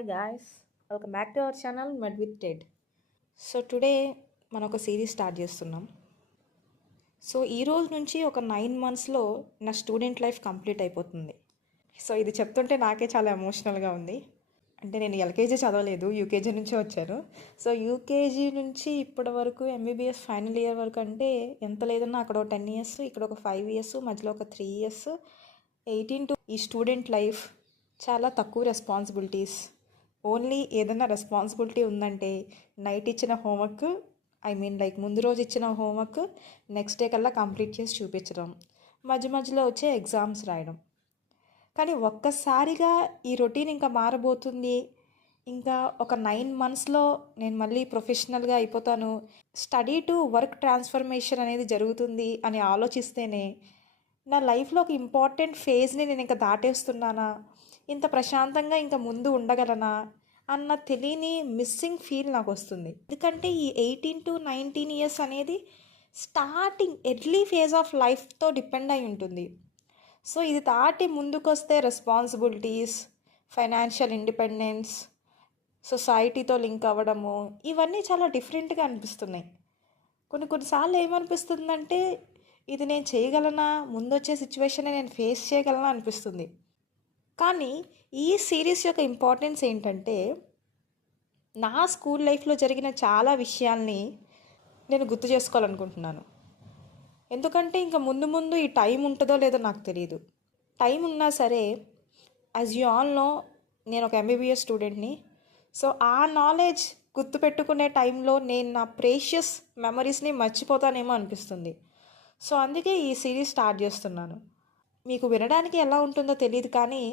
Hi guys, welcome back to our channel Med with Ted. So today మనం ఒక series start చేస్తున్నాం. So ఈ రోజు నుంచి ఒక 9 మంత్స్లో నా స్టూడెంట్ లైఫ్ కంప్లీట్ అయిపోతుంది. సో ఇది చెప్తుంటే నాకే చాలా ఎమోషనల్గా ఉంది. అంటే నేను ఎల్కేజీ చదవలేదు, యూకేజీ నుంచే వచ్చాను. సో యూకేజీ నుంచి ఇప్పటి వరకు ఎంబీబీఎస్ ఫైనల్ ఇయర్ వరకు అంటే ఎంత లేదన్నా అక్కడ ఒక 10 years, ఇక్కడ ఒక 5 years, మధ్యలో ఒక 3 years, 18 to ఈ స్టూడెంట్ లైఫ్ చాలా తక్కువ రెస్పాన్సిబిలిటీస్. ఓన్లీ ఏదైనా రెస్పాన్సిబిలిటీ ఉందంటే నైట్ ఇచ్చిన హోంవర్క్ ముందు రోజు ఇచ్చిన హోంవర్క్ నెక్స్ట్ డే కల్లా కంప్లీట్ చేసి చూపించడం, మధ్యలో వచ్చే ఎగ్జామ్స్ రాయడం. కానీ ఒక్కసారిగా ఈ రొటీన్ ఇంకా మారబోతుంది, ఇంకా ఒక 9 monthsలో నేను మళ్ళీ ప్రొఫెషనల్గా అయిపోతాను, స్టడీ టు వర్క్ ట్రాన్స్ఫర్మేషన్ అనేది జరుగుతుంది అని ఆలోచిస్తేనే నా లైఫ్లో ఒక ఇంపార్టెంట్ ఫేజ్ని నేను ఇంకా దాటేస్తున్నానా, ఇంత ప్రశాంతంగా ఇంకా ముందు ఉండగలనా అన్న తెలియని మిస్సింగ్ ఫీల్ నాకు వస్తుంది. ఎందుకంటే ఈ 18 to 19 years అనేది స్టార్టింగ్ ఎర్లీ ఫేజ్ ఆఫ్ లైఫ్తో డిపెండ్ అయి ఉంటుంది. సో ఇది దాటి ముందుకొస్తే రెస్పాన్సిబిలిటీస్, ఫైనాన్షియల్ ఇండిపెండెన్స్, సొసైటీతో లింక్ అవ్వడము, ఇవన్నీ చాలా డిఫరెంట్గా అనిపిస్తున్నాయి. కొన్నిసార్లు ఏమనిపిస్తుందంటే ఇది నేను చేయగలనా, ముందొచ్చే సిచ్యువేషన్ నేను ఫేస్ చేయగలనా అనిపిస్తుంది. కానీ ఈ సిరీస్ యొక్క ఇంపార్టెన్స్ ఏంటంటే నా స్కూల్ లైఫ్లో జరిగిన చాలా విషయాల్ని నేను గుర్తు చేసుకోవాలనుకుంటున్నాను. ఎందుకంటే ఇంకా ముందు ఈ టైం ఉంటుందో లేదో నాకు తెలియదు. టైం ఉన్నా సరే, యాజ్ యూ ఆల్ నో, నేను ఒక ఎంబీబీఎస్ స్టూడెంట్ని. సో ఆ నాలెడ్జ్ గుర్తుపెట్టుకునే టైంలో నేను నా ప్రేషియస్ మెమరీస్ని మర్చిపోతానేమో అనిపిస్తుంది. సో అందుకే ఈ సిరీస్ స్టార్ట్ చేస్తున్నాను. మీకు వినడానికి ఎలా ఉంటుందో తెలియదు, కానీ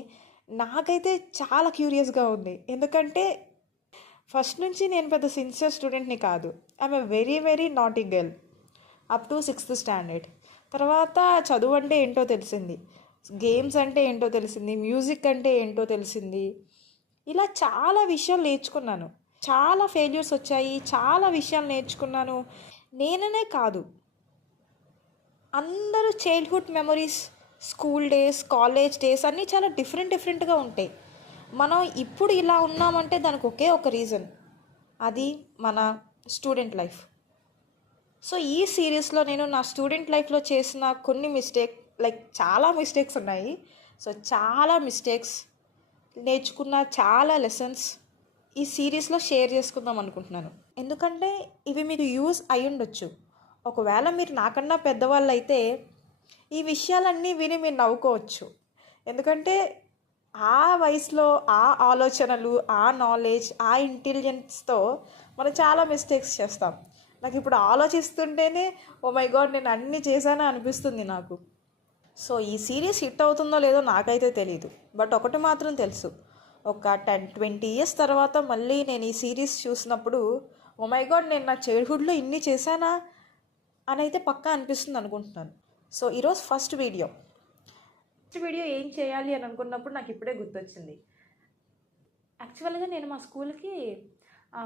నాకైతే చాలా క్యూరియస్గా ఉంది. ఎందుకంటే ఫస్ట్ నుంచి నేను పెద్ద సిన్సియర్ స్టూడెంట్ని కాదు. I'm a very very naughty girl up to 6th standard. తర్వాత చదువు అంటే ఏంటో తెలిసింది, గేమ్స్ అంటే ఏంటో తెలిసింది, మ్యూజిక్ అంటే ఏంటో తెలిసింది. ఇలా చాలా విషయాలు నేర్చుకున్నాను. చాలా ఫెయిల్యూర్స్ వచ్చాయి, చాలా విషయాలు నేర్చుకున్నాను. నేననే కాదు, అందరూ childhood memories, school days, college days అన్నీ చాలా డిఫరెంట్గా ఉంటాయి. మనం ఇప్పుడు ఇలా ఉన్నామంటే దానికి ఒకే ఒక రీజన్, అది మన స్టూడెంట్ లైఫ్. సో ఈ సిరీస్లో నేను నా స్టూడెంట్ లైఫ్లో చేసిన కొన్ని చాలా మిస్టేక్స్ ఉన్నాయి. సో చాలా మిస్టేక్స్ నేర్చుకున్న చాలా లెసన్స్ ఈ సిరీస్లో షేర్ చేసుకుందాం అనుకుంటున్నాను. ఎందుకంటే ఇవి మీకు యూజ్ అయి ఉండొచ్చు. ఒకవేళ మీరు నాకన్నా పెద్దవాళ్ళు అయితే ఈ విషయాలన్నీ విని మీరు నవ్వుకోవచ్చు. ఎందుకంటే ఆ వయసులో ఆ ఆలోచనలు, ఆ నాలెడ్జ్, ఆ ఇంటెలిజెన్స్తో మనం చాలా మిస్టేక్స్ చేస్తాం. నాకు ఇప్పుడు ఆలోచిస్తుంటేనే ఓ మై గాడ్ నేను అన్నీ చేశానో అనిపిస్తుంది నాకు. సో ఈ సిరీస్ హిట్ అవుతుందో లేదో నాకైతే తెలీదు, బట్ ఒకటి మాత్రం తెలుసు, ఒక 10-20 years తర్వాత మళ్ళీ నేను ఈ సిరీస్ చూసినప్పుడు ఓ మై గాడ్ నేను నా చైల్డ్హుడ్లో ఇన్ని చేశానా అని అయితే పక్కా అనిపిస్తుంది అనుకుంటున్నాను. సో ఈరోజు ఫస్ట్ వీడియో ఏం చేయాలి అని అనుకున్నప్పుడు నాకు ఇప్పుడే గుర్తొచ్చింది. యాక్చువల్గా నేను మా స్కూల్కి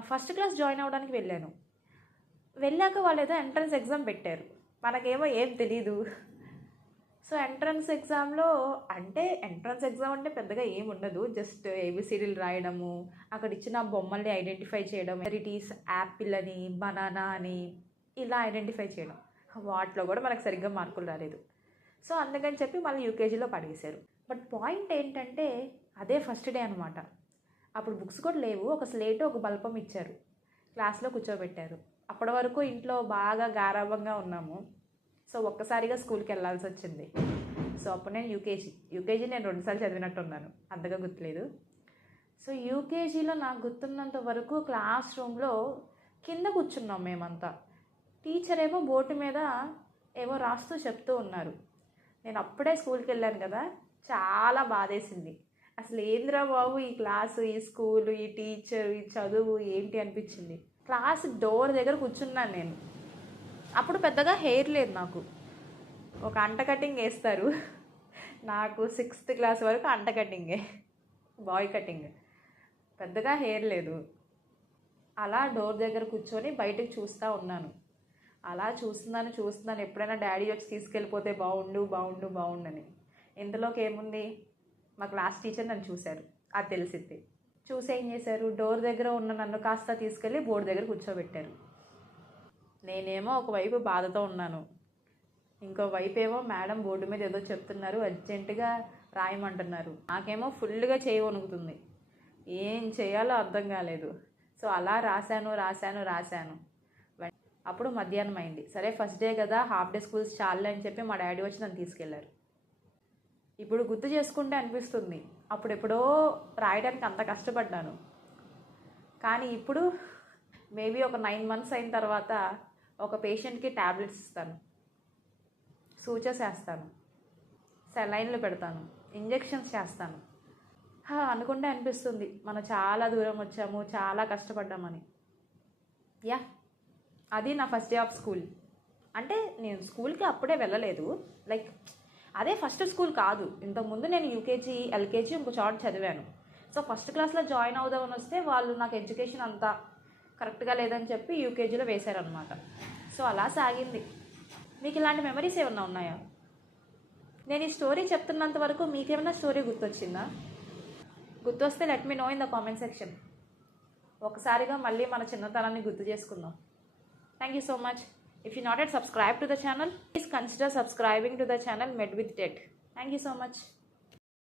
ఫస్ట్ క్లాస్ జాయిన్ అవ్వడానికి వెళ్ళాక వాళ్ళు ఏదో ఎంట్రన్స్ ఎగ్జామ్ పెట్టారు. మనకేమో ఏం తెలీదు. సో ఎంట్రన్స్ ఎగ్జామ్ అంటే పెద్దగా ఏం ఉండదు, జస్ట్ ఏబిసిడీలు రాయడము, అక్కడ ఇచ్చిన బొమ్మల్ని ఐడెంటిఫై చేయడం, వెరైటీస్ యాపిల్ అని, బనానా అని ఇలా ఐడెంటిఫై చేయడం. వాటిలో కూడా మనకు సరిగ్గా మార్కులు రాలేదు. సో అందుకని చెప్పి మళ్ళీ యూకేజీలో పడేశారు. బట్ పాయింట్ ఏంటంటే అదే ఫస్ట్ డే అనమాట. అప్పుడు బుక్స్ కూడా లేవు, ఒక స్లేటు, ఒక బల్పం ఇచ్చారు, క్లాస్లో కూర్చోబెట్టారు. అప్పటి వరకు ఇంట్లో బాగా గారాబంగా ఉన్నాము. సో ఒక్కసారిగా స్కూల్కి వెళ్ళాల్సి వచ్చింది. సో అప్పుడు నేను యూకేజీ నేను 2 సార్లు చదివినట్టున్నాను, అంతగా గుర్తులేదు. సో యూకేజీలో నాకు గుర్తున్నంత వరకు క్లాస్ రూమ్లో కింద కూర్చున్నాం మేమంతా. టీచర్ ఏమో బోర్డు మీద ఏమో రాస్తూ చెప్తూ ఉన్నారు. నేను అప్పుడే స్కూల్కి వెళ్ళాను కదా, చాలా బాధేసింది. అసలు ఏంద్రా బాబు ఈ క్లాసు, ఈ స్కూలు, ఈ టీచర్, ఈ చదువు ఏంటి అనిపించింది. క్లాస్ డోర్ దగ్గర కూర్చున్నాను నేను. అప్పుడు పెద్దగా హెయిర్ లేదు నాకు, ఒక అంట కటింగ్ వేస్తారు. నాకు 6th class వరకు అంట కటింగే, బాయ్ కటింగ్, పెద్దగా హెయిర్ లేదు. అలా డోర్ దగ్గర కూర్చొని బయటకు చూస్తూ ఉన్నాను. అలా చూస్తున్నాను, ఎప్పుడైనా డాడీ వచ్చి తీసుకెళ్ళిపోతే బాగుండు అని. ఇందులోకి ఏముంది, మా క్లాస్ టీచర్ నన్ను చూశారు, అది తెలిసింది. చూసి ఏం చేశారు, డోర్ దగ్గర ఉన్న నన్ను కాస్త తీసుకెళ్ళి బోర్డు దగ్గర కూర్చోబెట్టారు. నేనేమో ఒకవైపు బాధతో ఉన్నాను, ఇంకోవైపు ఏమో మేడం బోర్డు మీద ఏదో చెప్తున్నారు, అర్జెంటుగా రాయమంటున్నారు. నాకేమో ఫుల్గా చేయి వణుకుతుంది, ఏం చేయాలో అర్థం కాలేదు. సో అలా రాశాను. అప్పుడు మధ్యాహ్నం అయింది. సరే ఫస్ట్ డే కదా, హాఫ్ డే స్కూల్స్ చాలే అని చెప్పి మా డాడీ వచ్చి నన్ను తీసుకెళ్లారు. ఇప్పుడు గుర్తు చేసుకుంటే అనిపిస్తుంది, అప్పుడెప్పుడో రాయడానికి అంత కష్టపడ్డాను. కానీ ఇప్పుడు మేబీ ఒక 9 months అయిన తర్వాత ఒక పేషెంట్కి ట్యాబ్లెట్స్ ఇస్తాను, సూచర్స్ వేస్తాను, సెలైన్లు పెడతాను, ఇంజెక్షన్స్ చేస్తాను. అనుకుంటే అనిపిస్తుంది మనం చాలా దూరం వచ్చాము, చాలా కష్టపడ్డామని. అది నా ఫస్ట్ డే ఆఫ్ స్కూల్. అంటే నేను స్కూల్కి అప్పుడే వెళ్ళలేదు, లైక్ అదే ఫస్ట్ స్కూల్ కాదు. ఇంతకుముందు నేను యూకేజీ, ఎల్కేజీ ఇంకో చోట చదివాను. సో ఫస్ట్ క్లాస్లో జాయిన్ అవుదామని వస్తే వాళ్ళు నాకు ఎడ్యుకేషన్ అంతా కరెక్ట్గా లేదని చెప్పి యూకేజీలో వేశారనమాట. సో అలా సాగింది. మీకు ఇలాంటి మెమరీస్ ఏమన్నా ఉన్నాయా? నేను ఈ స్టోరీ చెప్తున్నంత వరకు మీకేమైనా స్టోరీ గుర్తొచ్చిందా? గుర్తొస్తే let me know in the comment section. ఒకసారిగా మళ్ళీ మన చిన్నతనాన్ని గుర్తు చేసుకుందాం. Thank you so much. If you not yet subscribed to the channel, please consider subscribing to the channel Med with Ted. Thank you so much.